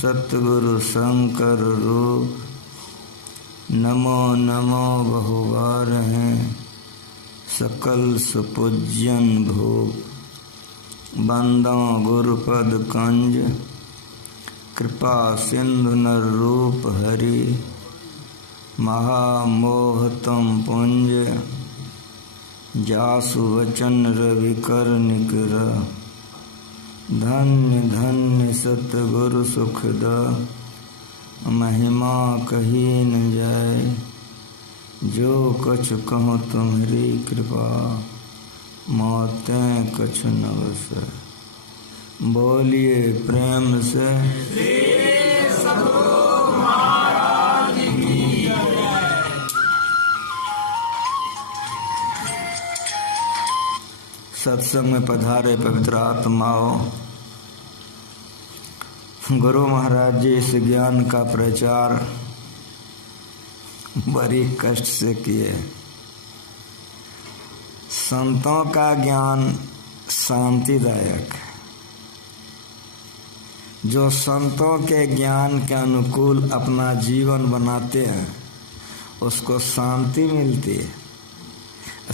सतगुरु शंकर रूप, नमो नमो बहुवार हैं सकल सुपूज्यन भूप। बंदो गुरुपद कंज, कृपा सिंधु नर रूप हरि। महामोह तुम पुंज, जासु वचन रवि कर निकर। धन्य धन्य सतगुरु सुखद, महिमा कही न जाय। जो कछु कहूँ तुम्हारी कृपा, मौतें कछु न बसै। बोलिए प्रेम से सत्संग में पधारे पवित्र आत्माओं, गुरु महाराज जी इस ज्ञान का प्रचार बड़ी कष्ट से किए। संतों का ज्ञान शांतिदायक है। जो संतों के ज्ञान के अनुकूल अपना जीवन बनाते हैं उसको शांति मिलती है।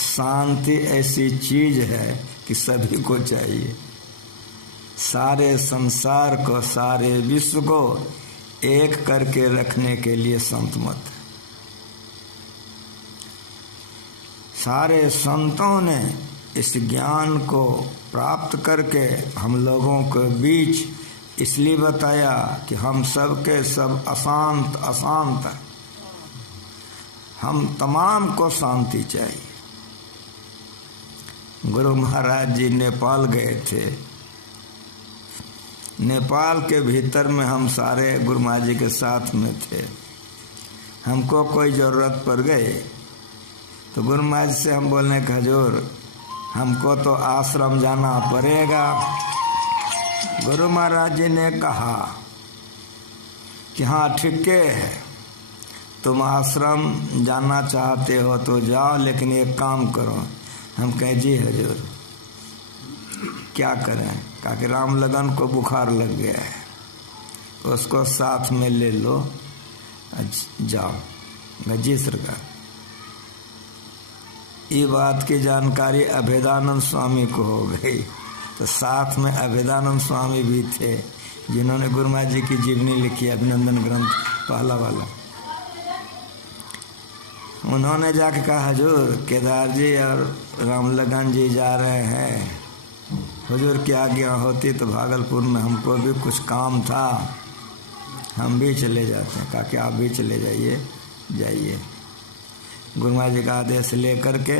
शांति ऐसी चीज है कि सभी को चाहिए। सारे संसार को, सारे विश्व को एक करके रखने के लिए संत मत। सारे संतों ने इस ज्ञान को प्राप्त करके हम लोगों के बीच इसलिए बताया कि हम सब के सब अशांत अशांत, हम तमाम को शांति चाहिए। गुरु महाराज जी नेपाल गए थे। नेपाल के भीतर में हम सारे गुरु महाराज जी के साथ में थे। हमको कोई ज़रूरत पड़ गई तो गुरु महाराज से हम बोलने का हजूर हमको तो आश्रम जाना पड़ेगा। गुरु महाराज जी ने कहा कि हाँ ठीक है, तुम आश्रम जाना चाहते हो तो जाओ, लेकिन एक काम करो। हम कहें जी हजूर। क्या करें? कहा कि राम लगन को बुखार लग गया है, उसको साथ में ले लो, जाओ। जी सरकार। ये बात की जानकारी अभेदानंद स्वामी को हो गई, तो साथ में अभेदानंद स्वामी भी थे जिन्होंने गुरु महाराज जी की जीवनी लिखी, अभिनंदन ग्रंथ पहला वाला। उन्होंने जाके कहा हजूर केदार जी और रामलगन जी जा रहे हैं, हुजूर की आज्ञा होती तो भागलपुर में हमको भी कुछ काम था, हम भी चले जाते हैं। कहा कि आप भी चले जाइए। जाइए। गुरु महाराज जी का आदेश ले करके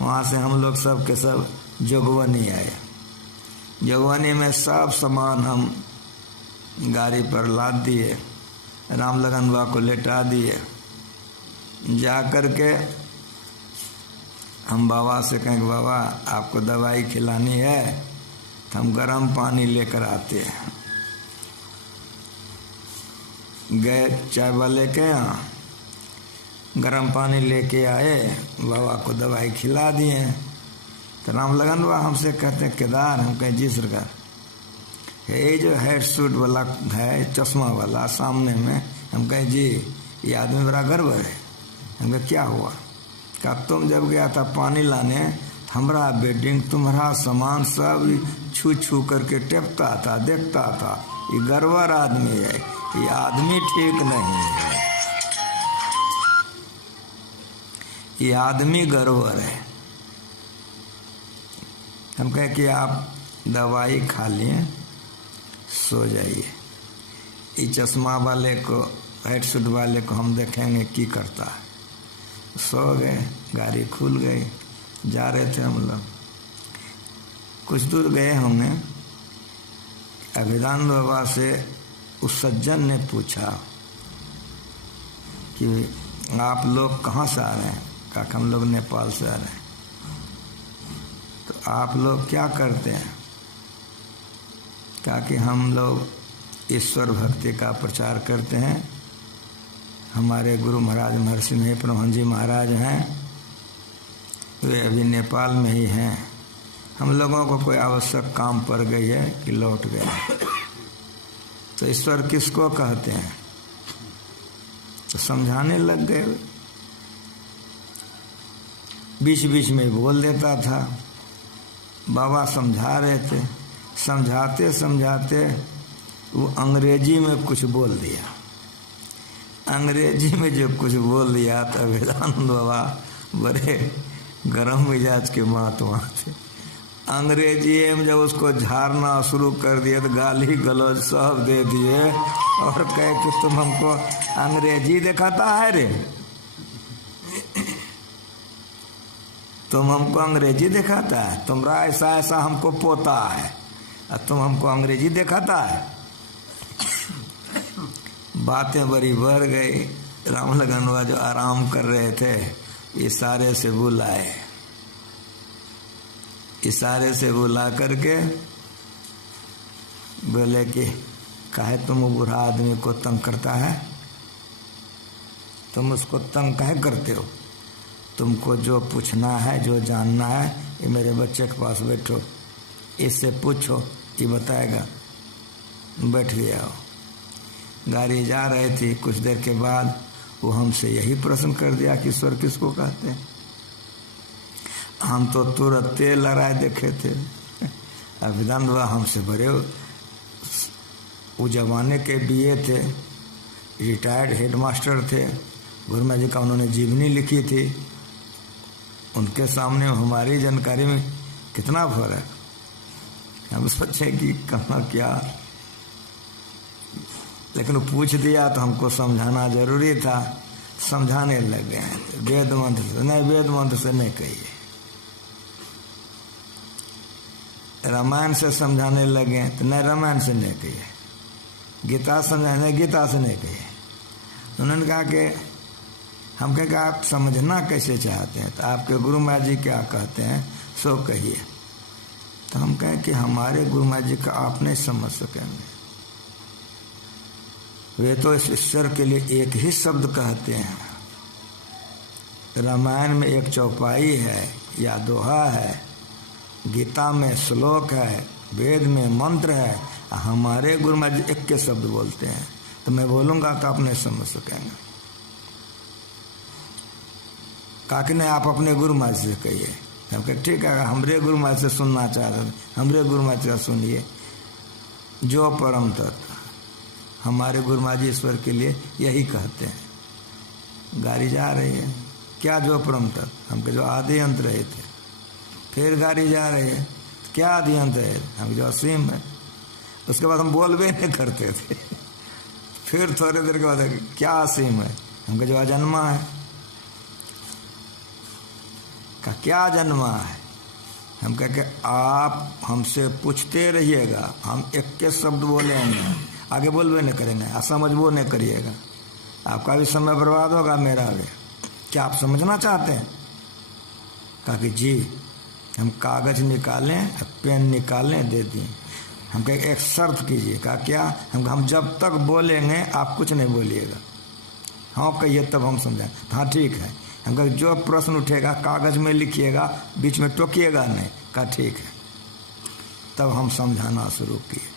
वहाँ से हम लोग सब के सब जोगवनी आए। जोगवनी में सब सामान हम गाड़ी पर लाद दिए, रामलगन बा को लेटा दिए। जा कर के हम बाबा से कहें कि बाबा आपको दवाई खिलानी है, तो हम गर्म पानी लेकर आते हैं। गए चाय वाले के यहाँ, गर्म पानी लेके आए, बाबा को दवाई खिला दिए। तो रामलगन बा हमसे कहते हैं केदार, हम कहें जी सरकार। ये जो हेड सूट वाला है, चश्मा वाला सामने में, हम कहें जी ये आदमी बड़ा गड़बड़ है। हम कहा क्या हुआ? कहा तुम जब गया था पानी लाने, हमारा बेडिंग तुम्हारा सामान सब छू छू करके टेपता था, देखता था। ये गड़बड़ आदमी है, ये आदमी ठीक नहीं है, ये आदमी गड़बड़ है। हम कहें कि आप दवाई खा लिए, सो जाइए। ये चश्मा वाले को, हेड सूट वाले को हम देखेंगे की करता है। सो गए, गाड़ी खुल गई। जा रहे थे हम लोग, कुछ दूर गए हमने, अभिदान बाबा से उस सज्जन ने पूछा कि आप लोग कहाँ से आ रहे हैं? कहा हम लोग नेपाल से आ रहे हैं। तो आप लोग क्या करते हैं? कहा कि हम लोग ईश्वर भक्ति का प्रचार करते हैं। हमारे गुरु महाराज महर्षि में परमहंस जी महाराज हैं, वे अभी नेपाल में ही हैं। हम लोगों को कोई आवश्यक काम पड़ गई है कि लौट गए। तो ईश्वर किसको कहते हैं? तो समझाने लग गए। बीच बीच में बोल देता था। बाबा समझा रहे थे, समझाते समझाते वो अंग्रेजी में कुछ बोल दिया। अंग्रेजी में जो कुछ बोल दिया तो वेदांत बाबा बड़े गरम मिजाज के महात्मा थे। अंग्रेजी में जब उसको झाड़ना शुरू कर दिया तो गाली गलौज सब दे दिए और कहे कि तुम हमको अंग्रेजी दिखाता है रे, तुम हमको अंग्रेजी दिखाता है, तुम्हारा ऐसा ऐसा हमको पोता है और तुम हमको अंग्रेजी दिखाता है। बातें बड़ी बढ़ गई। राम लगनवा जो आराम कर रहे थे इशारे से बुलाए, इशारे से बुला करके बोले कि काहे तुम बूढ़ा आदमी को तंग करता है, तुम उसको तंग काहे करते हो, तुमको जो पूछना है जो जानना है ये मेरे बच्चे के पास बैठो, इससे पूछो ये बताएगा। बैठ गया। गाड़ी जा रही थी, कुछ देर के बाद वो हमसे यही प्रश्न कर दिया कि ईश्वर किसको कहते हैं। हम तो तुरंत लड़ाए देखे थे। वेदांत बाबा हमसे बड़े वो जमाने के बीए थे, रिटायर्ड हेडमास्टर थे। गुरुमा जी का उन्होंने जीवनी लिखी थी। उनके सामने हमारी जानकारी में कितना फर्क। हम सोचे कि कहाँ क्या, लेकिन वो पूछ दिया तो हमको समझाना जरूरी था। समझाने लगे हैं वेद मंत्र से, नहीं वेद मंत्र से नहीं कहिए। रामायण से समझाने लगे तो नहीं रामायण से नहीं कहिए, गीता समझाने गीता से नहीं कहिए। उन्होंने कहा कि हम कहें कि आप समझना कैसे चाहते हैं, तो आपके गुरु महाराज जी क्या कहते हैं सो कहिए। तो हम कहें कि हमारे गुरु महाराज जी का आप नहीं समझ सकेंगे, वे तो इस ईश्वर के लिए एक ही शब्द कहते हैं। रामायण में एक चौपाई है या दोहा है, गीता में श्लोक है, वेद में मंत्र है, हमारे गुरु महाराज जी एक के शब्द बोलते हैं। तो मैं बोलूँगा तो आप नहीं समझ सकेंगे। कहा कि नहीं आप अपने गुरु महाराज से कहिए। हम कहे ठीक है, हमरे गुरु महाराज से सुनना चाहते हैं, हमरे गुरु महाराज से सुनिए। जो परम तत्व हमारे गुरु महाराज जी ईश्वर के लिए यही कहते हैं। गाड़ी जा रही है, क्या जो परम तत्व, हम जो आदि अंत रहे थे। फिर गाड़ी जा रही है, क्या आदि अंत है, हम जो असीम है। उसके बाद हम बोल भी नहीं करते थे। फिर थोड़ी देर के बाद क्या असीम है, हमको जो अजन्मा है। का क्या जन्मा है, हम कह के आप हमसे पूछते रहिएगा, हम एक के शब्द बोलेंगे, आगे बोलवे नहीं करेंगे, आप समझबो नहीं करिएगा। आपका भी समय बर्बाद होगा, मेरा भी। क्या आप समझना चाहते हैं? कहा कि जी। हम कागज निकालें, पेन निकालें, दे दिए। हम कहे एक शर्त कीजिए। कहा क्या? हम जब तक बोलेंगे आप कुछ नहीं बोलिएगा। हाँ कहिए तब हम समझें। हाँ ठीक है। हम कहे जो प्रश्न उठेगा कागज में लिखिएगा, बीच में टोकिएगा नहीं। कहा ठीक है। तब हम समझाना शुरू किए।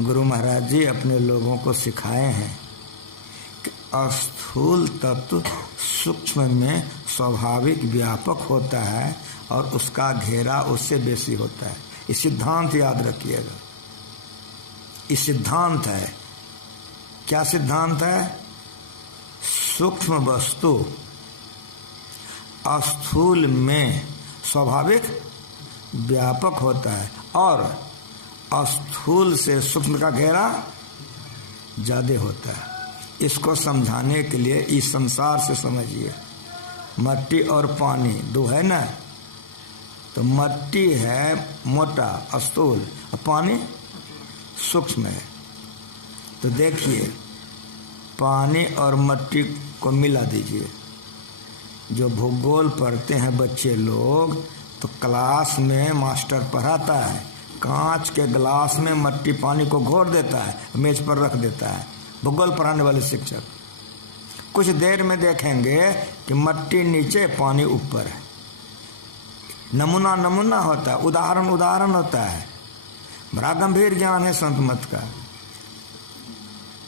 गुरु महाराज जी अपने लोगों को सिखाए हैं कि स्थूल तत्व सूक्ष्म में स्वाभाविक व्यापक होता है और उसका घेरा उससे बेसी होता है। ये सिद्धांत याद रखिएगा। ये सिद्धांत है। क्या सिद्धांत है? सूक्ष्म वस्तु स्थूल में स्वाभाविक व्यापक होता है और स्थूल से सूक्ष्म का घेरा ज्यादा होता है। इसको समझाने के लिए इस संसार से समझिए। मट्टी और पानी दो है ना, तो मट्टी है मोटा स्थूल और पानी सूक्ष्म है। तो देखिए पानी और मट्टी को मिला दीजिए। जो भूगोल पढ़ते हैं बच्चे लोग, तो क्लास में मास्टर पढ़ाता है, कांच के गिलास में मट्टी पानी को घोर देता है, मेज पर रख देता है। भूगोल पढ़ाने वाले शिक्षक कुछ देर में देखेंगे कि मट्टी नीचे पानी ऊपर है। नमूना नमूना होता है, उदाहरण उदाहरण होता है। बड़ा गंभीर ज्ञान है संत मत का।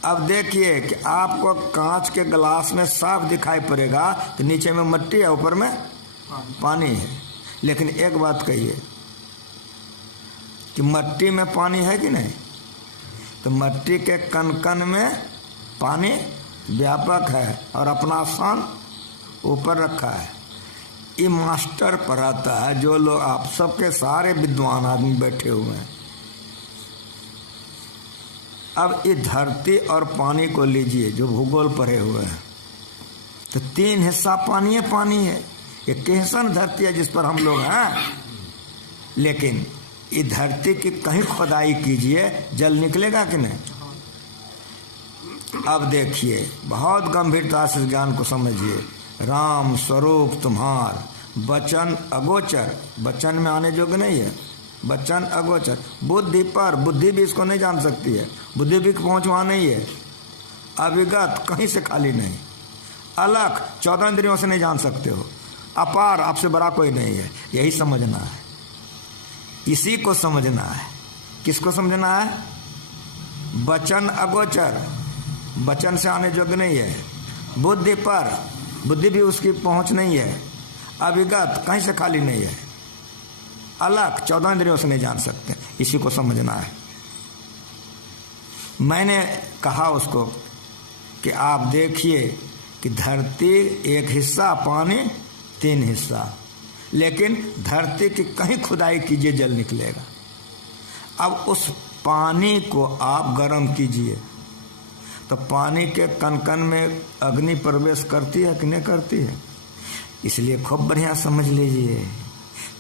अब देखिए कि आपको कांच के गिलास में साफ दिखाई पड़ेगा कि नीचे में मिट्टी है, ऊपर में पानी है। लेकिन एक बात कहिए कि मिट्टी में पानी है कि नहीं? तो मिट्टी के कण कण में पानी व्यापक है और अपना स्थान ऊपर रखा है। ये मास्टर पढ़ाता है, जो लोग आप सबके सारे विद्वान आदमी बैठे हुए हैं। अब इस धरती और पानी को लीजिए, जो भूगोल पढ़े हुए हैं, तो 3 हिस्सा पानी है। ये कैसन धरती है जिस पर हम लोग हैं। लेकिन इस धरती की कहीं खुदाई कीजिए, जल निकलेगा कि नहीं? अब देखिए, बहुत गंभीरता से ज्ञान को समझिए। राम स्वरूप तुम्हार, वचन अगोचर, वचन में आने योग्य नहीं है, वचन अगोचर। बुद्धि पर, बुद्धि भी इसको नहीं जान सकती है, बुद्धि भी पहुंच वहां नहीं है। अविगत, कहीं से खाली नहीं। अलख, 14 इंद्रियों से नहीं जान सकते हो। अपार, आपसे बड़ा कोई नहीं है। यही समझना है, इसी को समझना है। किसको समझना है? वचन अगोचर, वचन से आने योग्य नहीं है। बुद्धि पर, बुद्धि भी उसकी पहुंच नहीं है। अविगत, कहीं से खाली नहीं है। अलग, 14 इंद्रियों से नहीं जान सकते, इसी को समझना है। मैंने कहा उसको कि आप देखिए कि धरती एक हिस्सा, पानी 3 हिस्सा, लेकिन धरती की कहीं खुदाई कीजिए जल निकलेगा। अब उस पानी को आप गर्म कीजिए तो पानी के कण कण में अग्नि प्रवेश करती है कि नहीं करती है? इसलिए खूब बढ़िया समझ लीजिए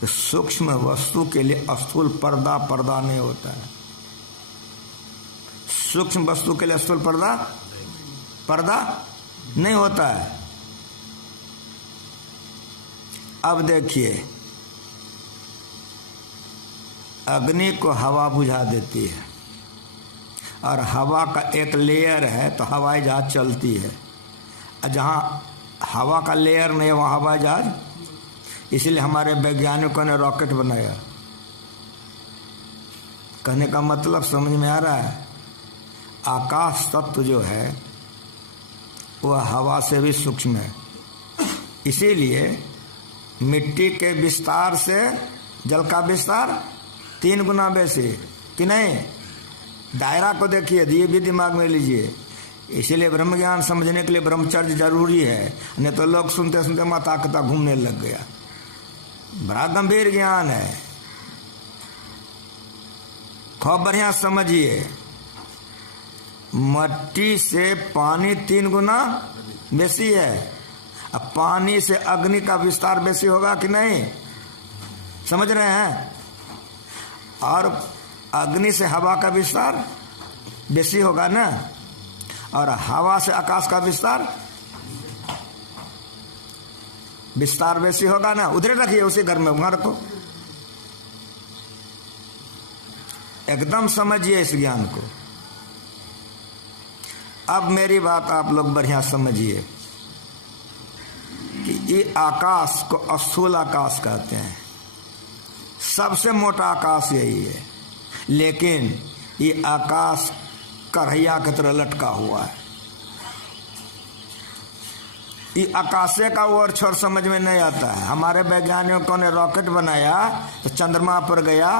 कि सूक्ष्म वस्तु के लिए स्थूल पर्दा नहीं होता है। सूक्ष्म वस्तु के लिए स्थूल पर्दा नहीं होता है। अब देखिए, अग्नि को हवा बुझा देती है और हवा का एक लेयर है तो हवाई जहाज चलती है। जहाँ हवा का लेयर नहीं है वहाँ हवाई जहाज, इसलिए हमारे वैज्ञानिकों ने रॉकेट बनाया। कहने का मतलब समझ में आ रहा है? आकाश तत्व जो है वह हवा से भी सूक्ष्म है। इसीलिए मिट्टी के विस्तार से जल का विस्तार 3 गुना बेसी कि नहीं? दायरा को देखिए, ये भी दिमाग में लीजिए। इसीलिए ब्रह्म ज्ञान समझने के लिए ब्रह्मचर्य जरूरी है, नहीं तो लोग सुनते सुनते माथा कता घूमने लग गया। बड़ा गंभीर ज्ञान है, खूब बढ़िया समझिए। मिट्टी से पानी 3 गुना बेसी है। अब पानी से अग्नि का विस्तार बेसी होगा कि नहीं? समझ रहे हैं? और अग्नि से हवा का विस्तार बेसी होगा ना, और हवा से आकाश का विस्तार बेसी होगा ना। उधर रखिए, उसी घर में वहां रखो। एकदम समझिए इस ज्ञान को। अब मेरी बात आप लोग बढ़िया समझिए कि ये आकाश को स्थूल आकाश कहते हैं। सबसे मोटा आकाश यही है, लेकिन ये आकाश कढ़ैया की तरह लटका हुआ है। ये आकाशे का ओर छोर समझ में नहीं आता है। हमारे वैज्ञानिकों ने रॉकेट बनाया तो चंद्रमा पर गया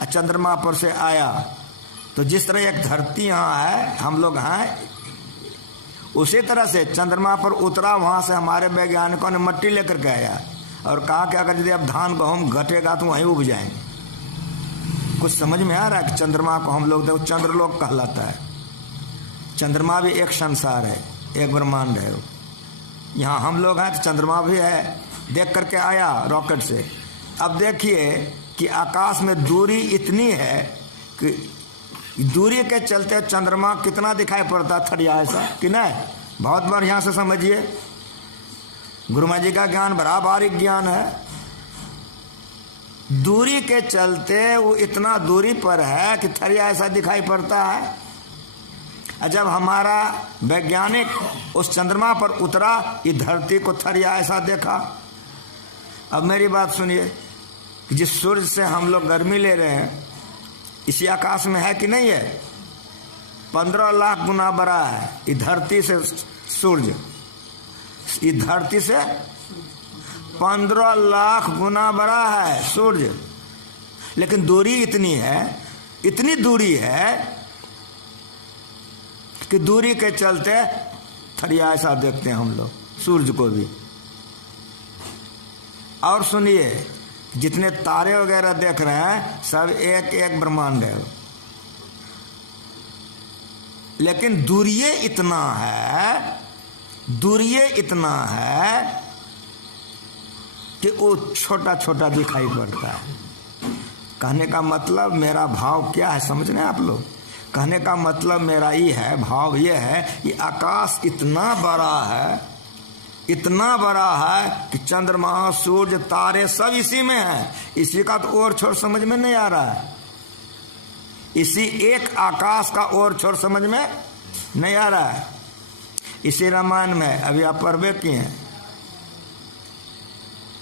और चंद्रमा पर से आया। तो जिस तरह एक धरती यहाँ है, हम लोग हैं, उसी तरह से चंद्रमा पर उतरा। वहाँ से हमारे वैज्ञानिकों ने मिट्टी लेकर के आया और कहा कि अगर यदि अब धान गेहूँ घटेगा तो वहीं उग जाएंगे। कुछ समझ में आ रहा है कि चंद्रमा को हम लोग चंद्रलोक कहलाता है। चंद्रमा भी एक संसार है, एक ब्रह्मांड है। यहाँ हम लोग हैं तो चंद्रमा भी है, देख करके आया रॉकेट से। अब देखिए कि आकाश में दूरी इतनी है कि दूरी के चलते चंद्रमा कितना दिखाई पड़ता है, थड़िया ऐसा कि नहीं? बहुत बढ़िया से समझिए। गुरु महाराज जी का ज्ञान बड़ा बारीक ज्ञान है। दूरी के चलते वो इतना दूरी पर है कि थड़िया ऐसा दिखाई पड़ता है। जब हमारा वैज्ञानिक उस चंद्रमा पर उतरा, ये धरती को थड़िया ऐसा देखा। अब मेरी बात सुनिए, जिस सूर्य से हम लोग गर्मी ले रहे हैं, इसी आकाश में है कि नहीं है? 15 लाख गुना बड़ा है इस धरती से सूर्य, इस धरती से 15 लाख गुना बड़ा है सूर्य। लेकिन दूरी इतनी है, इतनी दूरी है कि दूरी के चलते थरिया ऐसा देखते हैं हम लोग सूर्य को भी। और सुनिए, जितने तारे वगैरह देख रहे हैं सब एक एक ब्रह्मांड है, लेकिन दूरिये इतना है, दूरिये इतना है कि वो छोटा छोटा दिखाई पड़ता है। कहने का मतलब मेरा भाव क्या है, समझ रहे हैं आप लोग? कहने का मतलब मेरा ये है, भाव ये है कि आकाश इतना बड़ा है, इतना बड़ा है कि चंद्रमा, सूर्य, तारे सब इसी में है। इसी का तो और छोर समझ में नहीं आ रहा है। इसी एक आकाश का और छोर समझ में नहीं आ रहा है। इसी रामायण में अभी आप पढ़वे किए हैं,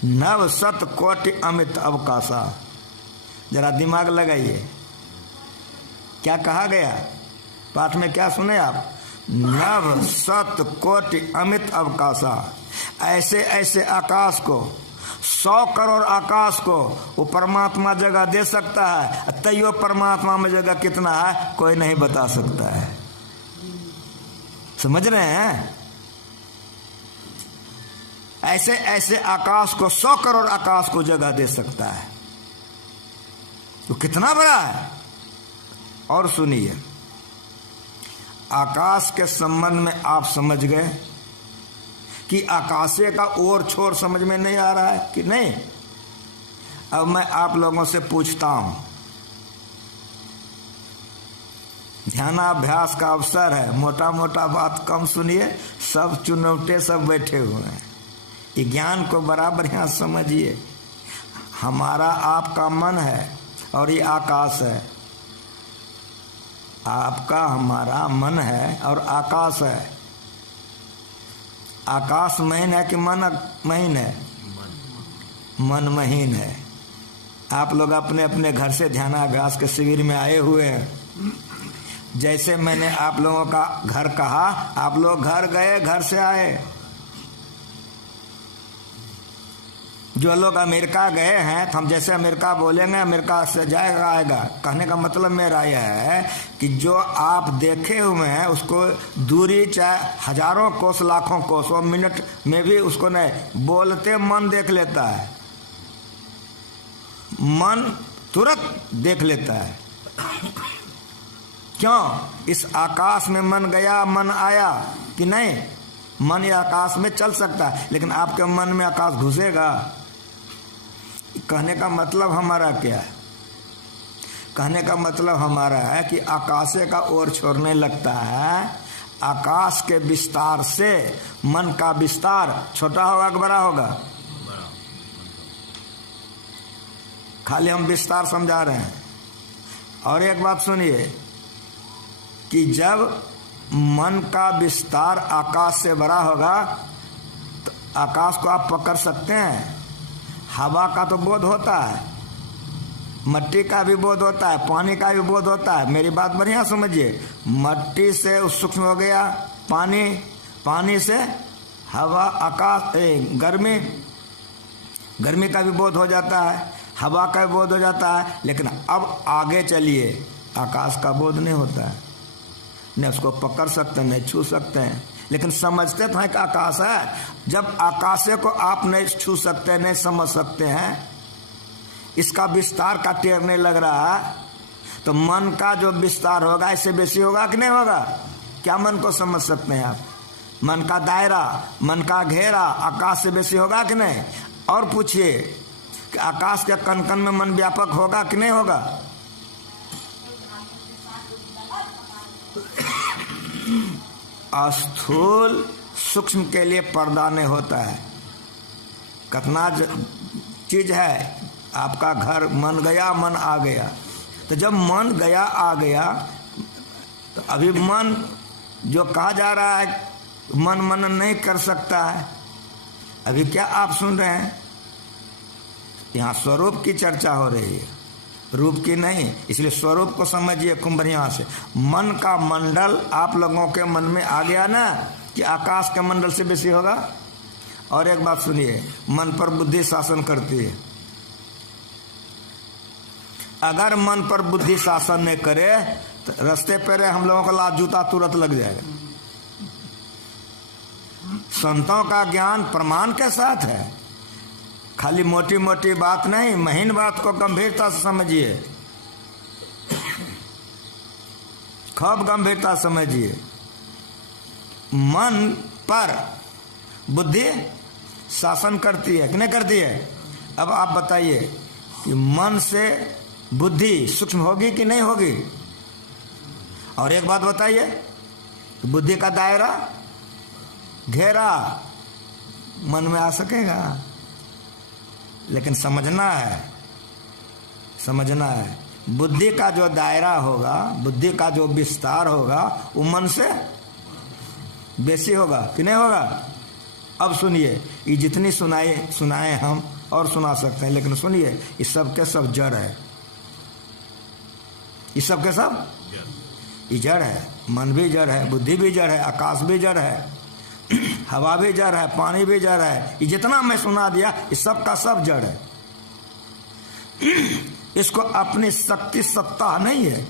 नव सत कोटि अमित अवकाशा। जरा दिमाग लगाइए, क्या कहा गया पाठ में? क्या सुने आप? नव सत कोटि अमित अवकाशा। ऐसे ऐसे आकाश को, 100 करोड़ आकाश को वो परमात्मा जगह दे सकता है। तैयो परमात्मा में जगह कितना है कोई नहीं बता सकता है। समझ रहे हैं? ऐसे ऐसे आकाश को, 100 करोड़ आकाश को जगह दे सकता है। तो कितना बड़ा है। और सुनिए, आकाश के संबंध में आप समझ गए कि आकाशे का और छोर समझ में नहीं आ रहा है कि नहीं? अब मैं आप लोगों से पूछता हूं, ध्यानाभ्यास का अवसर है, मोटा मोटा बात कम सुनिए, सब चुनौते सब बैठे हुए हैं। ये ज्ञान को बराबर यहाँ समझिए। हमारा आपका मन है और ये आकाश है। आपका हमारा मन है और आकाश है। आकाश महीन है कि मन महीन है? मन महीन है। आप लोग अपने अपने घर से ध्यानाभ्यास के शिविर में आए हुए हैं। जैसे मैंने आप लोगों का घर कहा, आप लोग घर गए, घर से आए। जो लोग अमेरिका गए हैं तो हम जैसे अमेरिका बोलेंगे अमेरिका से जाएगा आएगा। कहने का मतलब मेरा यह है कि जो आप देखे हुए हैं उसको दूरी चाहे हजारों कोस, लाखों कोस, और मिनट में भी उसको नहीं बोलते मन देख लेता है। मन तुरंत देख लेता है। क्यों? इस आकाश में मन गया, मन आया कि नहीं? मन ये आकाश में चल सकता है, लेकिन आपके मन में आकाश घुसेगा? कहने का मतलब हमारा क्या है? कहने का मतलब हमारा है कि आकाशे का ओर छोड़ने लगता है। आकाश के विस्तार से मन का विस्तार छोटा होगा कि बड़ा होगा? खाली हम विस्तार समझा रहे हैं। और एक बात सुनिए कि जब मन का विस्तार आकाश से बड़ा होगा तो आकाश को आप पकड़ सकते हैं। हवा का तो बोध होता है, मट्टी का भी बोध होता है, पानी का भी बोध होता है। मेरी बात बढ़िया समझिए। मट्टी से सूक्ष्म हो गया पानी, पानी से हवा, आकाश, गर्मी, गर्मी का भी बोध हो जाता है, हवा का भी बोध हो जाता है। लेकिन अब आगे चलिए, आकाश का बोध नहीं होता है। न उसको पकड़ सकते हैं, नहीं छू सकते हैं, लेकिन समझते तो हैं कि आकाश है। जब आकाशे को आप नहीं छू सकते, नहीं समझ सकते हैं, इसका विस्तार का टेरने लग रहा है, तो मन का जो विस्तार होगा इससे बेसी होगा कि नहीं होगा? क्या मन को समझ सकते हैं आप? मन का दायरा, मन का घेरा आकाश से बेसी होगा कि नहीं? और पूछिए कि आकाश के कण कण में मन व्यापक होगा कि नहीं होगा? स्थूल सूक्ष्म के लिए पर्दा नहीं होता है। कितना चीज है। आपका घर मन गया, मन आ गया। तो जब मन गया आ गया तो अभी मन जो कहा जा रहा है मन मनन नहीं कर सकता है। अभी क्या आप सुन रहे हैं? यहाँ स्वरूप की चर्चा हो रही है। रूप की नहीं। इसलिए स्वरूप को समझिए खूब बढ़िया से। मन का मंडल आप लोगों के मन में आ गया ना कि आकाश के मंडल से बेसी होगा। और एक बात सुनिए, मन पर बुद्धि शासन करती है। अगर मन पर बुद्धि शासन नहीं करे तो रास्ते पर हम लोगों को लात जूता तुरंत लग जाएगा। संतों का ज्ञान प्रमाण के साथ है, खाली मोटी मोटी बात नहीं, महीन बात को गंभीरता से समझिए, खूब गंभीरता समझिए। मन पर बुद्धि शासन करती है कि नहीं करती है? अब आप बताइए कि मन से बुद्धि सूक्ष्म होगी कि नहीं होगी? और एक बात बताइए, बुद्धि का दायरा घेरा मन में आ सकेगा? लेकिन समझना है, समझना है, बुद्धि का जो दायरा होगा, बुद्धि का जो विस्तार होगा, वो मन से बेसी होगा कि नहीं होगा? अब सुनिए, ये जितनी सुनाए हम और सुना सकते हैं, लेकिन सुनिए, ये सब के सब जड़ है। ये सब के सब ये जड़ है। मन भी जड़ है, बुद्धि भी जड़ है, आकाश भी जड़ है, हवा भी जड़ है, पानी भी जड़ है। ये जितना मैं सुना दिया, ये सब का सब जड़ है। इसको अपनी शक्ति सत्ता नहीं है।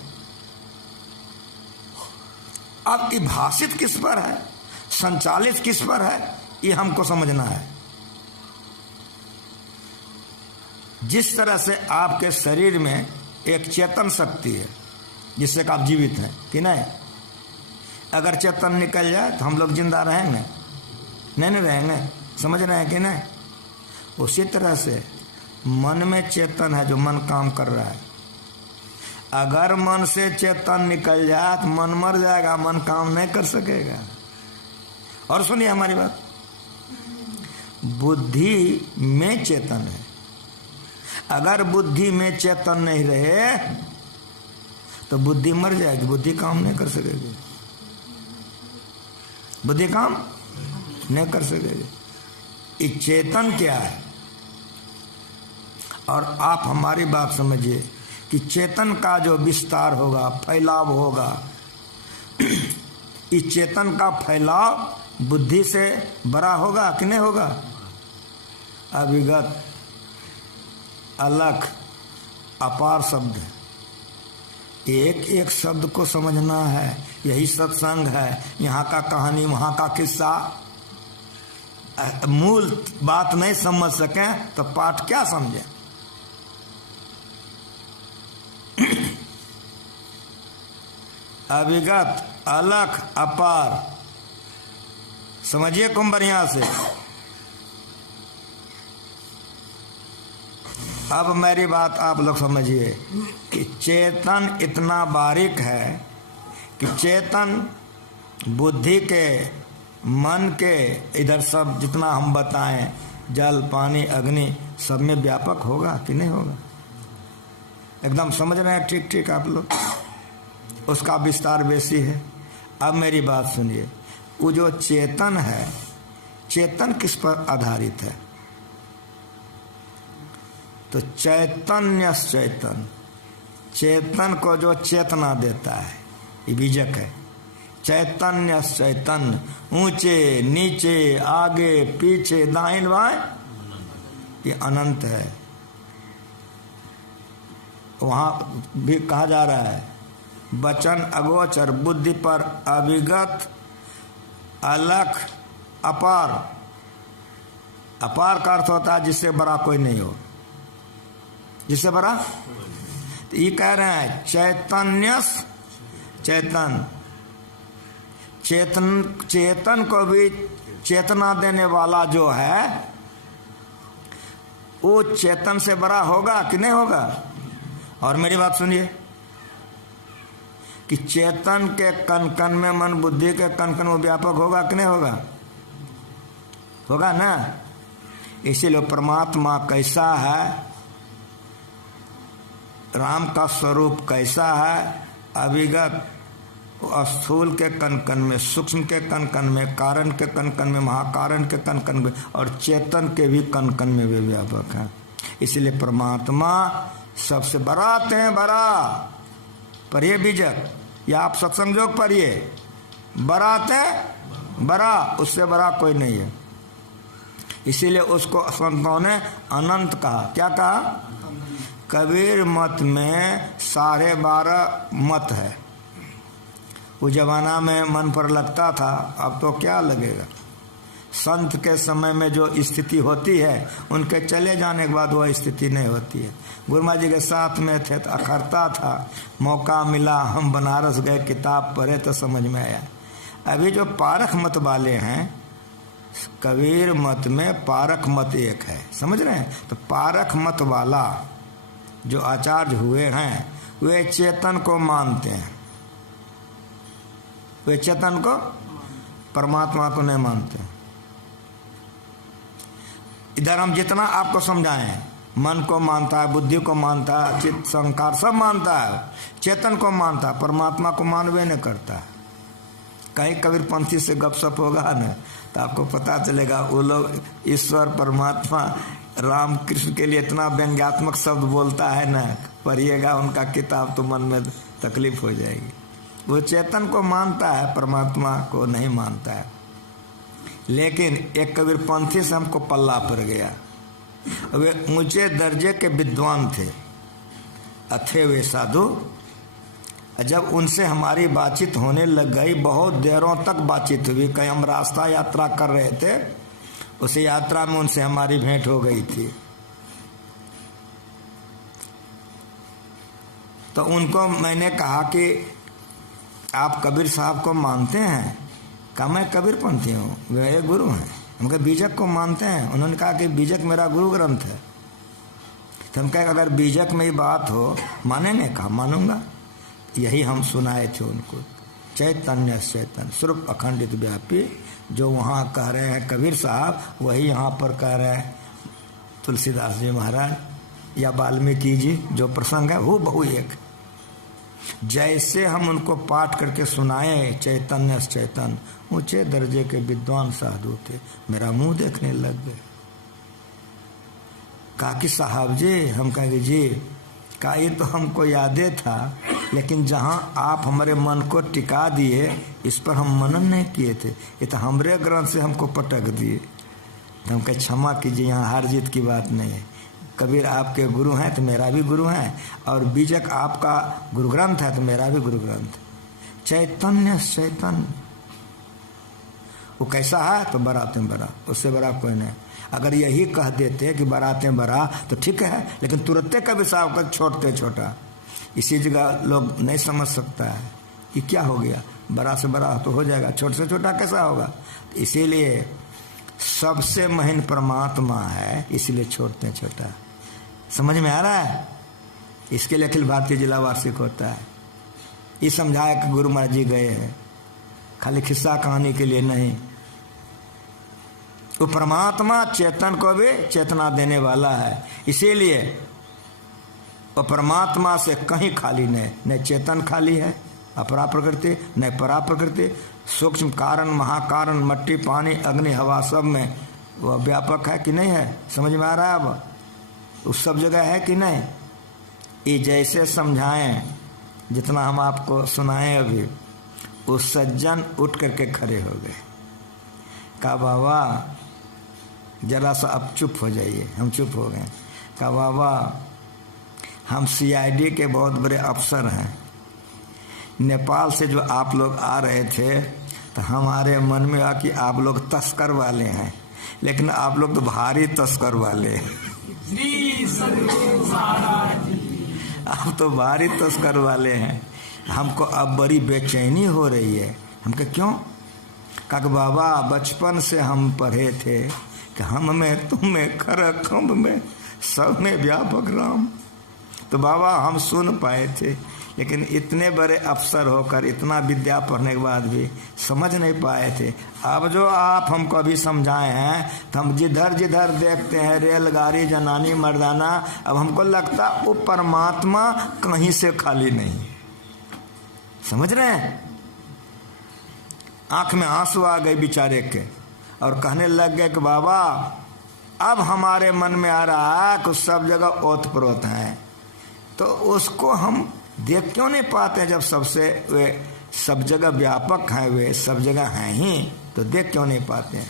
अब ये भाषित किस पर है, संचालित किस पर है, ये हमको समझना है। जिस तरह से आपके शरीर में एक चेतन शक्ति है जिससे आप जीवित हैं कि नहीं? अगर चेतन निकल जाए तो हम लोग जिंदा रहेंगे? नहीं रहेंगे। समझ रहे हैं कि नहीं? उसी तरह से मन में चेतन है, जो मन काम कर रहा है। अगर मन से चेतन निकल जाए तो मन मर जाएगा, मन काम नहीं कर सकेगा। और सुनिए हमारी बात, बुद्धि में चेतन है। अगर बुद्धि में चेतन नहीं रहे तो बुद्धि मर जाएगी, बुद्धि काम नहीं कर सकेगी, बुद्धि काम नहीं कर सकेगी। ये चेतन क्या है? और आप हमारी बात समझिए कि चेतन का जो विस्तार होगा, फैलाव होगा, इस चेतन का फैलाव बुद्धि से बड़ा होगा कि नहीं होगा? अविगत, अलख, अपार शब्द, एक एक शब्द को समझना है। यही सत्संग है। यहाँ का कहानी, वहाँ का किस्सा, मूल बात नहीं समझ सके तो पाठ क्या समझे? अविगत, अलख, अपार, समझिए खूब बढ़िया से। अब मेरी बात आप लोग समझिए कि चेतन इतना बारीक है कि चेतन बुद्धि के, मन के, इधर सब जितना हम बताएं, जल, पानी, अग्नि, सब में व्यापक होगा कि नहीं होगा? एकदम समझ रहे हैं? ठीक ठीक आप लोग। उसका विस्तार बेसी है। अब मेरी बात सुनिए, वो जो चेतन है, चेतन किस पर आधारित है? तो चैतन्य चेतन, चेतन को जो चेतना देता है, ये बीजक है। चैतन्य चैतन्य, ऊंचे नीचे, आगे पीछे, दाहिने बाएं, ये अनंत है। वहाँ भी कहा जा रहा है, वचन अगोचर, बुद्धि पर अविगत, अलख, अपार। अपार का अर्थ होता है जिससे बड़ा कोई नहीं हो, जिससे बड़ा। तो ये कह रहे हैं चैतन्य चेतन, चेतन को भी चेतना देने वाला जो है, वो चेतन से बड़ा होगा कि नहीं होगा? और मेरी बात सुनिए कि चेतन के कण कण में, मन बुद्धि के कण कण में व्यापक होगा कि नहीं होगा? होगा ना। इसीलिए परमात्मा कैसा है, राम का स्वरूप कैसा है, अविगत, स्थूल के कण कण में, सूक्ष्म के कण कण में, कारण के कण कण में, महाकारण के कण कण में, और चेतन के भी कण कण में वे व्यापक है। इसलिए परमात्मा सबसे बराते हैं बरा, पढ़िए बीजक, या आप सत्संग जोग पढ़िए, बराते बरा, उससे बड़ा कोई नहीं है। इसीलिए उसको संतों ने अनंत कहा। क्या कहा? कबीर मत में 12.5 मत है। उस जमाना में मन पर लगता था, अब तो क्या लगेगा। संत के समय में जो स्थिति होती है, उनके चले जाने के बाद वह स्थिति नहीं होती है। गुरु महाराज जी के साथ में थे तो अखरता था, मौका मिला, हम बनारस गए, किताब पढ़े तो समझ में आया। अभी जो पारख मत वाले हैं, कबीर मत में पारख मत एक है, समझ रहे हैं। तो पारख मत वाला जो आचार्य हुए हैं, वे चेतन को मानते हैं, वे चेतन को, परमात्मा को नहीं मानते। इधर हम जितना आपको समझाएं, मन को मानता है, बुद्धि को मानता है, चित्त संकार सब मानता है, चेतन को मानता है, परमात्मा को मानवे नहीं करता। कहीं कबीरपंथी से गपशप होगा न तो आपको पता चलेगा, वो लोग ईश्वर परमात्मा राम कृष्ण के लिए इतना व्यंग्यात्मक शब्द बोलता है ना, पढ़िएगा उनका किताब तो मन में तकलीफ हो जाएगी। वो चेतन को मानता है, परमात्मा को नहीं मानता है। लेकिन एक कबीरपंथी से हमको पल्ला पड़ गया। वे ऊंचे दर्जे के विद्वान थे वे साधु। जब उनसे हमारी बातचीत होने लग गई, बहुत देरों तक बातचीत हुई। कहीं हम रास्ता यात्रा कर रहे थे, उस यात्रा में उनसे हमारी भेंट हो गई थी। तो उनको मैंने कहा कि आप कबीर साहब को मानते हैं? कहा मैं कबीरपंथी हूँ, वे गुरु हैं। हम कहा बीजक को मानते हैं? उन्होंने कहा कि बीजक मेरा गुरु ग्रंथ है। तो हम कहे अगर बीजक में ही बात हो मानेंगे? कहा मानूंगा। यही हम सुनाए थे उनको, चैतन्य चैतन्य स्वरूप अखंडित व्यापी। जो वहाँ कह रहे हैं कबीर साहब, वही यहाँ पर कह रहे हैं तुलसीदास जी महाराज या वाल्मीकि जी। जो प्रसंग है वो बहु एक। जैसे हम उनको पाठ करके सुनाए, चैतन्य चैतन्य, ऊंचे दर्जे के विद्वान साधु थे, मेरा मुंह देखने लग गए। कहा कि साहब जी, हम कहेंगे जी। कहा ये तो हमको यादे था, लेकिन जहाँ आप हमारे मन को टिका दिए, इस पर हम मनन नहीं किए थे। ये तो हमरे ग्रंथ से हमको पटक दिए। तो हम कहे क्षमा कीजिए, यहाँ हार जीत की बात नहीं है। कबीर आपके गुरु हैं तो मेरा भी गुरु है, और बीजक आपका गुरु ग्रंथ है तो मेरा भी गुरु ग्रंथ। चैतन्य चैतन्य वो कैसा है? तो बरातें बरा, उससे बड़ा कोई नहीं। अगर यही कह देते कि बरातें बरा तो ठीक है, लेकिन तुरंत कबीर साहब का छोड़ते छोटा। इसी जगह लोग नहीं समझ सकता है कि क्या हो गया, बड़ा से बड़ा तो हो जाएगा, छोटे से छोटा कैसा होगा। इसीलिए सबसे महीन परमात्मा है, इसलिए छोड़ते छोटा। समझ में आ रहा है? इसके लिए अखिल भारतीय जिला वार्षिक होता है। ये समझाया कि गुरु महाराज जी गए हैं, खाली खिस्सा कहानी के लिए नहीं। वो परमात्मा चेतन को भी चेतना देने वाला है, इसीलिए वो परमात्मा से कहीं खाली नहीं। न चेतन खाली है अपरा प्रकृति, न परा प्रकृति। सूक्ष्म कारण, महाकारण, मट्टी, पानी, अग्नि, हवा, सब में वह व्यापक है कि नहीं है? समझ में आ रहा है? अब उस सब जगह है कि नहीं? ये जैसे समझाएं, जितना हम आपको सुनाएं अभी, उस सज्जन उठ करके खड़े हो गए। कहा बाबा जरा सा अब चुप हो जाइए। हम चुप हो गए। कहा बाबा हम CID के बहुत बड़े अफसर हैं। नेपाल से जो आप लोग आ रहे थे तो हमारे मन में आ कि आप लोग तस्कर वाले हैं, लेकिन आप लोग तो भारी तस्कर वाले हैं। आप तो भारी तस्कर वाले हैं। हमको अब बड़ी बेचैनी हो रही है। हम कहे क्यों? कहा बाबा बचपन से हम पढ़े थे कि हम में तुम में खर खम्भ में सब में व्यापक राम। तो बाबा हम सुन पाए थे, लेकिन इतने बड़े अफसर होकर इतना विद्या पढ़ने के बाद भी समझ नहीं पाए थे। अब जो आप हमको अभी समझाए हैं तो हम जिधर जिधर देखते हैं रेलगाड़ी, जनानी, मर्दाना, अब हमको लगता वो परमात्मा कहीं से खाली नहीं। समझ रहे हैं? आंख में आंसू आ गए बेचारे के, और कहने लग गए कि बाबा अब हमारे मन में आ रहा है कि सब जगह ओत प्रोत है। तो उसको हम देख क्यों नहीं पाते? जब सबसे वे सब जगह व्यापक हैं, वे सब जगह हैं ही, तो देख क्यों नहीं पाते हैं?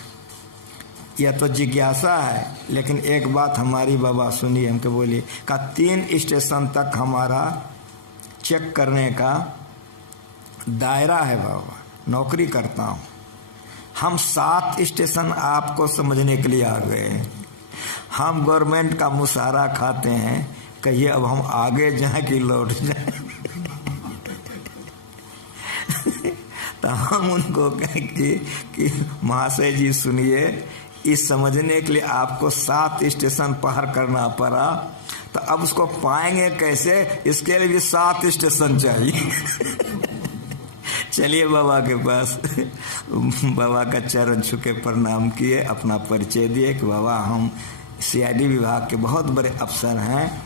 यह तो जिज्ञासा है। लेकिन एक बात हमारी बाबा सुनिए, हमको बोली का 3 स्टेशन तक हमारा चेक करने का दायरा है बाबा, नौकरी करता हूँ। हम 7 स्टेशन आपको समझने के लिए आ गए। हम गवर्नमेंट का मुशाहरा खाते हैं, कहिए अब हम आगे जाए कि लौट जाए। तो हम उनको कहें कि महाशय जी सुनिए, इस समझने के लिए आपको 7 स्टेशन पार करना पड़ा, तो अब उसको पाएंगे कैसे? इसके लिए भी 7 स्टेशन चाहिए। चलिए बाबा के पास, बाबा का चरण छू के प्रणाम किए, अपना परिचय दिए कि बाबा हम CID विभाग के बहुत बड़े अफसर हैं।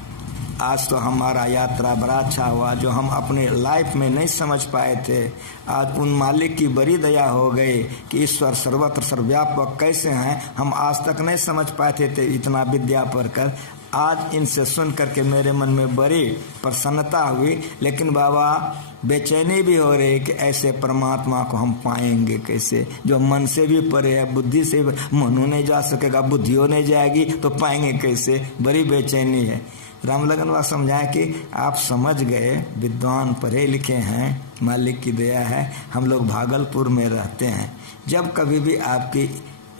आज तो हमारा यात्रा बड़ा अच्छा हुआ, जो हम अपने लाइफ में नहीं समझ पाए थे, आज उन मालिक की बड़ी दया हो गई कि ईश्वर सर्वत्र सर्वव्यापक कैसे हैं, हम आज तक नहीं समझ पाए थे इतना विद्या पढ़कर। आज इनसे सुन करके मेरे मन में बड़ी प्रसन्नता हुई, लेकिन बाबा बेचैनी भी हो रही कि ऐसे परमात्मा को हम पाएंगे कैसे, जो मन से भी परे है, बुद्धि से भी, मनो नहीं जा सकेगा, बुद्धियों नहीं जाएगी, तो पाएंगे कैसे? बड़ी बेचैनी है। राम लगनवा समझाए कि आप समझ गए, विद्वान पढ़े लिखे हैं, मालिक की दया है। हम लोग भागलपुर में रहते हैं, जब कभी भी आपकी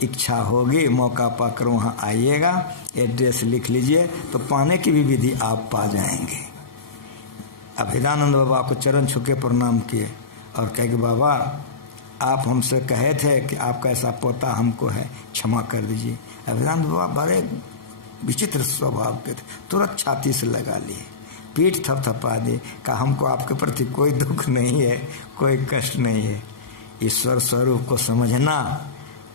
इच्छा होगी मौका पाकर वहाँ आइएगा, एड्रेस लिख लीजिए, तो पाने की भी विधि आप पा जाएंगे। अभेदानंद बाबा को चरण छू के प्रणाम किए और कहे कि बाबा आप हमसे कहे थे कि आपका ऐसा पोता हमको है, क्षमा कर दीजिए। अभेदानंद बाबा बड़े विचित्र स्वभाव के थे, तुरंत छाती से लगा लिए, पीठ थपथपा दी, कहा हमको आपके प्रति कोई दुख नहीं है, कोई कष्ट नहीं है। ईश्वर स्वरूप को समझना,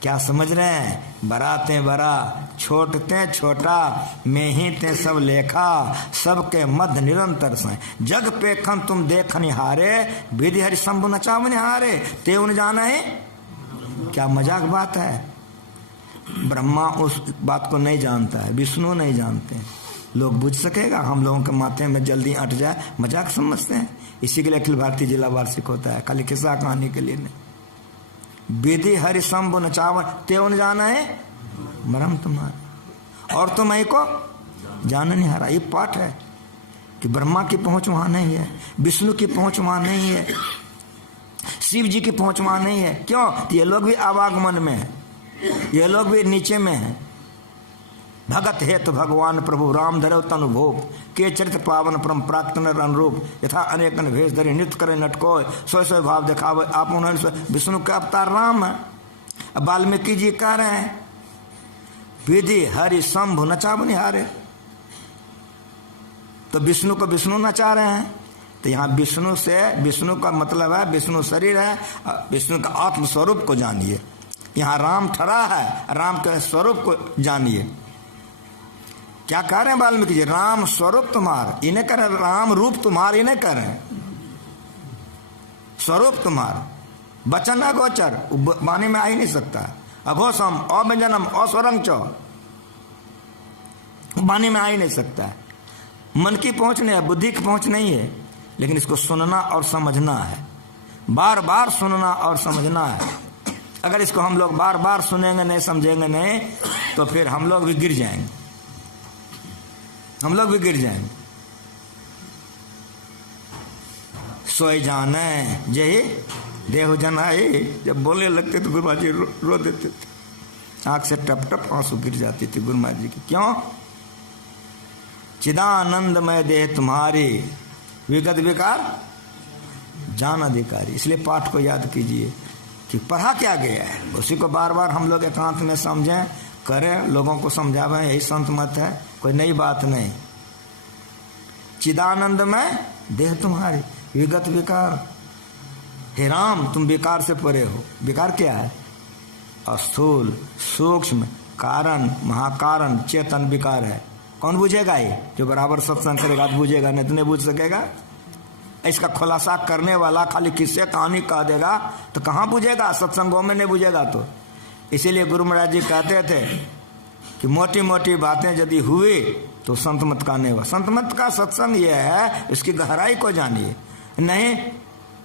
क्या समझ रहे हैं? बराते बरा, छोटते छोटा, में ही ते सब लेखा, सबके मध्य निरंतर से, जग पेखन तुम देख निहारे, विधि हरि शंभु नचाव निहारे, ते उन जाना है। क्या मजाक बात है? ब्रह्मा उस बात को नहीं जानता है, विष्णु नहीं जानते हैं, लोग बुझ सकेगा? हम लोगों के माथे में जल्दी अट जाए, मजाक समझते हैं। इसी के लिए अखिल भारतीय जिला वार्षिक होता है, खाली किस्सा कहानी के लिए नहीं। विधि हरि शंभु नचावन त्यों जाना है मरम तुम्हारा, और तुम को जान नहीं हारा। ये पाठ है कि ब्रह्मा की पहुंच वहां नहीं है, विष्णु की पहुंच वहां नहीं है, शिव जी की पहुंच वहां नहीं है। क्यों? ये लोग भी आवागमन में है, ये लोग भी नीचे में है। भगत है तो भगवान प्रभु राम धरे तनु भोग, के चरित्र पावन परम प्राक्तन अनुरूप, यथा अनेक भेष धरे नृत्य करे नटको, सोय सोय भाव दिखावे आप। विष्णु के अवतार राम है। अब वाल्मीकि जी कह रहे हैं विधि हरि शंभु नचाव निहारे, तो विष्णु को विष्णु नचा रहे हैं। तो यहाँ विष्णु से, विष्णु का मतलब है विष्णु शरीर है, विष्णु का आत्म स्वरूप को जानिए। यहाँ राम ठहरा है, राम के स्वरूप को जानिए। क्या कह रहे हैं वाल्मीकि जी? राम स्वरूप तुम्हार, इन्हें कह रहे, राम रूप तुम्हार इन्हें कह रहे, स्वरूप तुम्हार। वचन अगोचर, वाणी में आ ही नहीं सकता। अघोषम अव्यंजनम अस्वरंग चौ, वाणी में आ ही नहीं सकता। मन की पहुंच नहीं है, बुद्धि की पहुंच नहीं है, लेकिन इसको सुनना और समझना है, बार बार सुनना और समझना है। अगर इसको हम लोग बार बार सुनेंगे नहीं, समझेंगे नहीं, तो फिर हम लोग भी गिर जाएंगे, हम लोग भी गिर जाएंगे। सोई जाने जय देह जनाए, जब बोलने लगते तो गुरुमा जी रो देते थे, आंख से टप टप आंसू गिर जाती थी गुरुमा जी की। क्यों? चिदानंदमय देह तुम्हारी, विगत विकार जान अधिकारी। इसलिए पाठ को याद कीजिए कि पढ़ा क्या गया है, उसी को बार बार हम लोग एकांत में समझें, करें, लोगों को समझावें, यही संत मत है, कोई नई बात नहीं। चिदानंद में देह तुम्हारी, विगत विकार। हे राम तुम विकार से परे हो। विकार क्या है? स्थूल, सूक्ष्म, कारण, महाकारण, चेतन विकार है। कौन बुझेगा? ये जो बराबर सत्संग करेगा तो बुझेगा, नहीं तो नहीं बुझ सकेगा। इसका खुलासा करने वाला खाली किस्से कहानी कह देगा तो कहाँ बुझेगा? सत्संगों में नहीं बुझेगा। तो इसीलिए गुरु महाराज जी कहते थे कि मोटी मोटी बातें यदि हुई तो संत मत का नहीं हुआ। संत मत का सत्संग ये है, इसकी गहराई को जानिए। नहीं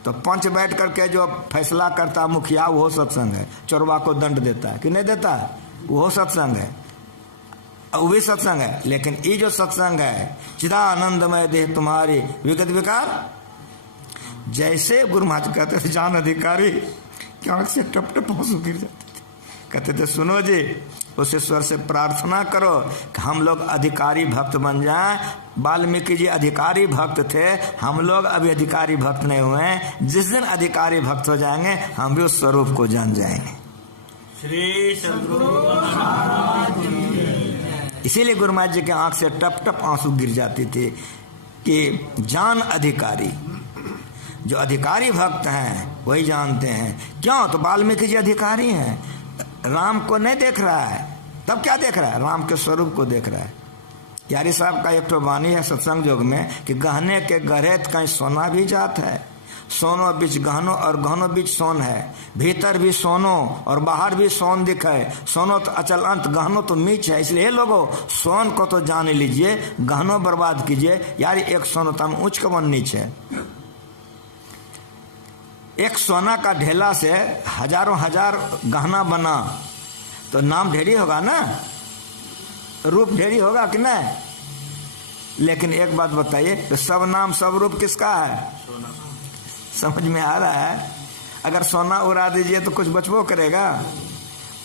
तो पंच बैठ करके जो फैसला करता मुखिया, वो सत्संग है। चोरवा को दंड देता है कि नहीं देता है, वो सत्संग है, वो भी सत्संग है। लेकिन ये जो सत्संग है, चिदानंदमय देह तुम्हारी विगत विकार, जैसे गुरु महाराज कहते थे जान अधिकारी, क्या से टप टप आंसू गिर जाते थे। कहते थे सुनो जी, उस ईश्वर से प्रार्थना करो कि हम लोग अधिकारी भक्त बन जाएं। वाल्मीकि जी अधिकारी भक्त थे, हम लोग अभी अधिकारी भक्त नहीं हुए। जिस दिन अधिकारी भक्त हो जाएंगे, हम भी उस स्वरूप को जान जाएंगे। श्री सद्गुरु महाराज। इसीलिए गुरु महाराज जी के आंख से टप टप आंसू गिर जाती थी कि जान अधिकारी। जो अधिकारी भक्त हैं वही जानते हैं। क्यों? तो वाल्मीकि जी अधिकारी हैं। राम को नहीं देख रहा है, तब क्या देख रहा है? राम के स्वरूप को देख रहा है। यारी साहब का एक तो वाणी है सत्संग योग में कि गहने के गहरे कहीं सोना भी जात है, सोनो बीच गहनो और गहनो बीच सोन है, भीतर भी सोनो और बाहर भी सोन दिखे, सोनो तो अचल अंत गहनो तो मीच है। इसलिए लोगों सोन को तो जान लीजिए, गहनो बर्बाद कीजिए। यार एक सोनो तम उच्च कवन नीच है। एक सोना का ढेला से हजारों हजार गहना बना तो नाम ढेरी होगा ना, रूप ढेरी होगा कि नहीं? लेकिन एक बात बताइए, तो सब नाम सब रूप किसका है? समझ में आ रहा है? अगर सोना उड़ा दीजिए तो कुछ बचबो करेगा।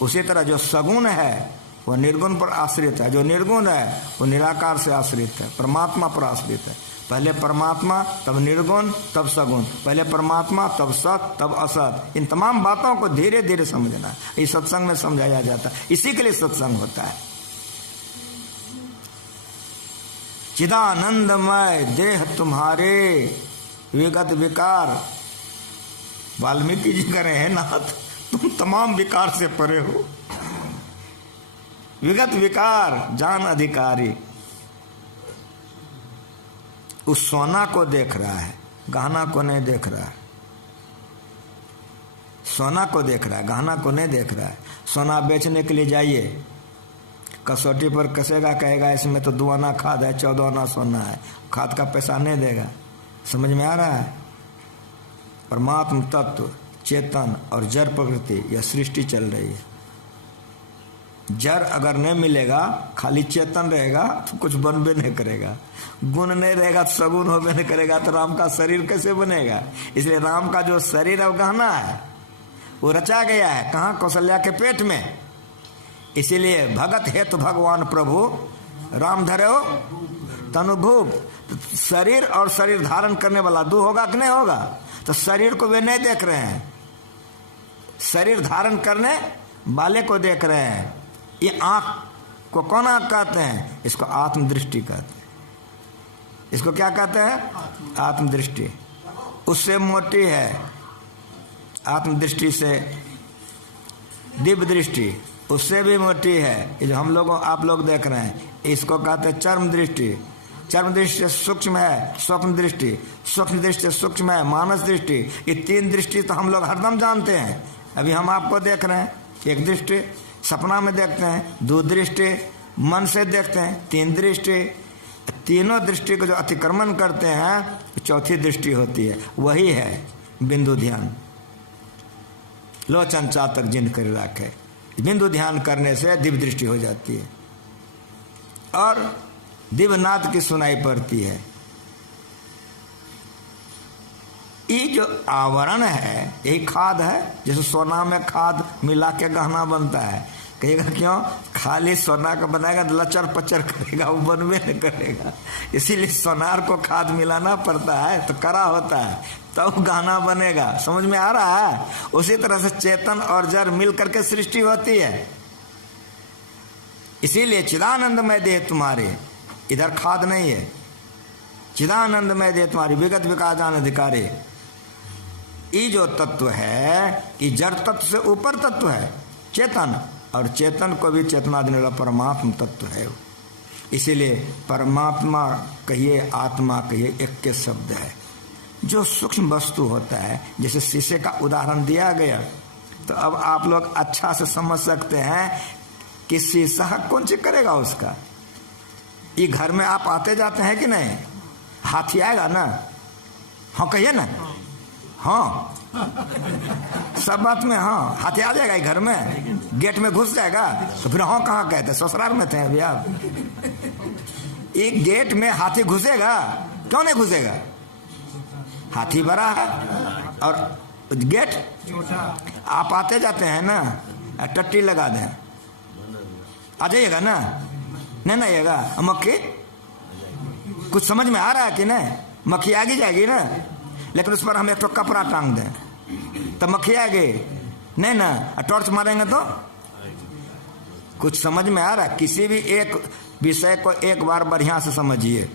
उसी तरह जो सगुण है वो निर्गुण पर आश्रित है, जो निर्गुण है वो निराकार से आश्रित है, परमात्मा पर आश्रित है। पहले परमात्मा, तब निर्गुण, तब सगुण। पहले परमात्मा, तब सत, तब असत। इन तमाम बातों को धीरे धीरे समझना, इस सत्संग में समझाया जाता है। इसी के लिए सत्संग होता है। चिदानंदमय देह तुम्हारे विगत विकार, वाल्मीकि जी कह रहे हैं नाथ तुम तमाम विकार से परे हो। विगत विकार जान अधिकारी। उस सोना को देख रहा है, गहना को नहीं देख रहा है। सोना को देख रहा है, गहना को नहीं देख रहा है। सोना बेचने के लिए जाइए, कसौटी पर कसेगा, कहेगा इसमें तो 2 आना खाद है, 14 आना सोना है, खाद का पैसा नहीं देगा। समझ में आ रहा है? परमात्म तत्व, चेतन और जड़ प्रकृति, यह सृष्टि चल रही है। जड़ अगर नहीं मिलेगा, खाली चेतन रहेगा तो कुछ बनबे नहीं करेगा। गुण नहीं रहेगा तो सगुण होबे नहीं करेगा, तो राम का शरीर कैसे बनेगा? इसलिए राम का जो शरीर अब गहना है वो रचा गया है कहाँ? कौशल्या के पेट में। इसीलिए भगत हेतु भगवान प्रभु राम धरे हो तनुभूप। शरीर और शरीर धारण करने वाला दो होगा कि नहीं होगा? तो शरीर को वे नहीं देख रहे हैं, शरीर धारण करने वाले को देख रहे हैं। ये आंख को कौन आंख कहते हैं? इसको आत्मदृष्टि कहते हैं। इसको क्या कहते हैं? आत्मदृष्टि। उससे मोटी है आत्मदृष्टि से दिव्य दृष्टि, उससे भी मोटी है। ये जो हम लोग आप लोग देख रहे हैं, इसको कहते हैं चर्म दृष्टि। चर्म दृष्टि से सूक्ष्म है स्वप्न दृष्टि, स्वप्न दृष्टि से सूक्ष्म है मानस दृष्टि। ये 3 दृष्टि तो हम लोग हरदम जानते हैं। अभी हम आपको देख रहे हैं, एक दृष्टि सपना में देखते हैं, 2 दृष्टि मन से देखते हैं, 3 दृष्टि। तीनों दृष्टि को जो अतिक्रमण करते हैं, 4थी दृष्टि होती है, वही है बिंदु ध्यान। लोचन चातक जिन कर रखे, बिंदु ध्यान करने से दिव्य दृष्टि हो जाती है और दिव्यनाद की सुनाई पड़ती है। ये जो आवरण है यही खाद है। जैसे सोना में खाद मिला के गहना बनता है, कहेगा क्यों? खाली सोना का बनाएगा तो लचर पचर करेगा, वो बनवे नहीं करेगा। इसीलिए सोनार को खाद मिलाना पड़ता है, तो कड़ा होता है, तब तो गहना बनेगा। समझ में आ रहा है? उसी तरह से चेतन और जड़ मिल करके सृष्टि होती है। इसीलिए चिदानंदमय देह तुम्हारे, इधर खाद नहीं है। चिदानंदमय देह तुम्हारी विगत विकास जान अधिकारी। ये जो तत्व है ये जड़ तत्व से ऊपर तत्व है, चेतन, और चेतन को भी चेतना देने वाला परमात्मा तत्व है। इसीलिए परमात्मा कहिए आत्मा कहिए एक के शब्द है। जो सूक्ष्म वस्तु होता है, जैसे शीशे का उदाहरण दिया गया, तो अब आप लोग अच्छा से समझ सकते हैं कि शीशा कौन सी करेगा उसका। ये घर में आप आते जाते हैं कि नहीं? हाथी आएगा ना? हाँ कहिए ना, हाँ सब बात में हाँ। हाथी आ जाएगा घर में, गेट में घुस जाएगा तो फिर हाँ कहाँ कहते? ससुराल में थे अभी आप। एक गेट में हाथी घुसेगा, क्यों नहीं घुसेगा? हाथी बड़ा है और गेट आप आते जाते हैं ना, टट्टी लगा दें, आ जाइएगा ना? नहीं ना आइएगा? मक्खी कुछ समझ में आ रहा है कि नहीं? मक्खी आगे जाएगी ना, लेकिन उस पर हम एक तो कपड़ा टांग दें तो मक्खी आगे नहीं ना, टॉर्च मारेंगे तो कुछ समझ में आ रहा है? किसी भी एक विषय को एक बार बढ़िया से समझिए।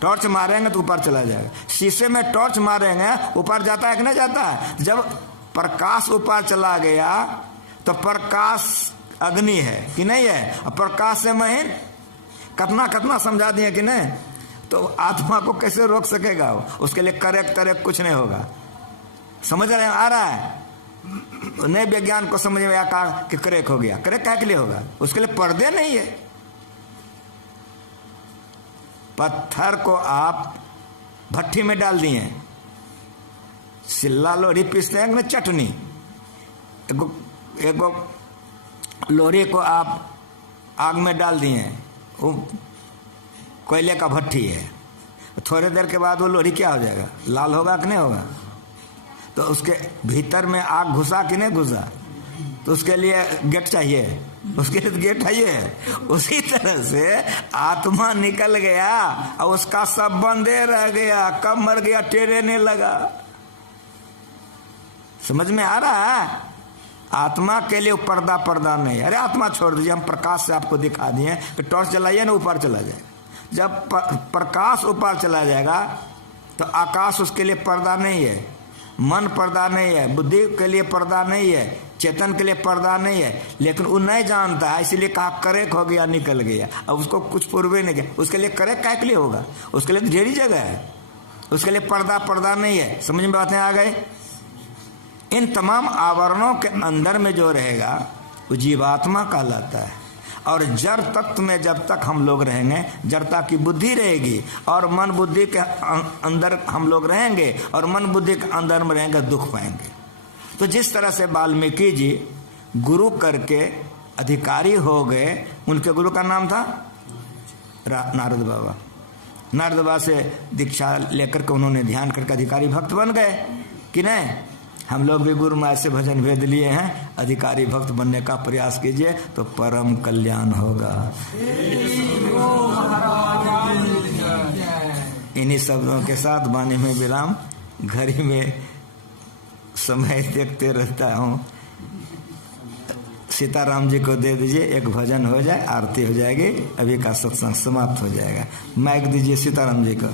टॉर्च मारेंगे तो ऊपर चला जाएगा। शीशे में टॉर्च मारेंगे ऊपर जाता है कि नहीं जाता है? जब प्रकाश ऊपर चला गया तो प्रकाश अग्नि है कि नहीं है? और प्रकाश से महीन कितना कितना समझा दिए कि नहीं? तो आत्मा को कैसे रोक सकेगा वो? उसके लिए करेक्ट करेक्ट कुछ नहीं होगा। समझ रहे हैं? आ रहा है? नए विज्ञान को समझ में आया कि करेक्ट हो गया। करेक्ट क्या के लिए होगा? उसके लिए पर्दे नहीं है। पत्थर को आप भट्टी में डाल दिए, सिल्ला लोरी पीसते हैं ना, चटनी, एगो लोरी को आप आग में डाल दिए, वो कोयले का भट्टी है, थोड़ी देर के बाद वो लोरी क्या हो जाएगा? लाल होगा कि नहीं होगा? तो उसके भीतर में आग घुसा कि नहीं घुसा? तो उसके लिए गेट चाहिए, उसके लिए गेट चाहिए। उसी तरह से आत्मा निकल गया और उसका सब बंदे रह गया, कब मर गया टेढ़ने लगा। समझ में आ रहा है? आत्मा के लिए पर्दा पर्दा नहीं। अरे आत्मा छोड़ दीजिए, हम प्रकाश से आपको दिखा दिए कि टॉर्च जलाइए ना, ऊपर चला जाएगा। जब प्रकाश ऊपर चला जाएगा तो आकाश उसके लिए पर्दा नहीं है, मन पर्दा नहीं है, बुद्धि के लिए पर्दा नहीं है, चेतन के लिए पर्दा नहीं है। लेकिन वो नहीं जानता है, इसलिए कहा करेक्ट हो गया, निकल गया। अब उसको कुछ पूर्वे नहीं किया। उसके लिए करेक्ट क्या के लिए होगा? उसके लिए तो ढेरी जगह है, उसके लिए पर्दा पर्दा नहीं है। समझ में बातें आ गई? इन तमाम आवरणों के अंदर में जो रहेगा वो जीवात्मा कहलाता है। और जड़ तत्व में जब तक हम लोग रहेंगे, जड़ता की बुद्धि रहेगी, और मन बुद्धि के अंदर हम लोग रहेंगे, और मन बुद्धि के अंदर में रहेंगे, दुख पाएंगे। तो जिस तरह से वाल्मीकि जी गुरु करके अधिकारी हो गए, उनके गुरु का नाम था नारद बाबा। नारद बाबा से दीक्षा लेकर के उन्होंने ध्यान करके अधिकारी भक्त बन गए कि नहीं? हम लोग भी गुरु महाराज से भजन भेद लिए हैं, अधिकारी भक्त बनने का प्रयास कीजिए तो परम कल्याण होगा। इन्हीं शब्दों के साथ वाणी में विराम। घड़ी में समय देखते रहता हूँ। सीताराम जी को दे दीजिए, एक भजन हो जाए, आरती हो जाएगी, अभी का सत्संग समाप्त हो जाएगा। माइक दीजिए सीताराम जी को।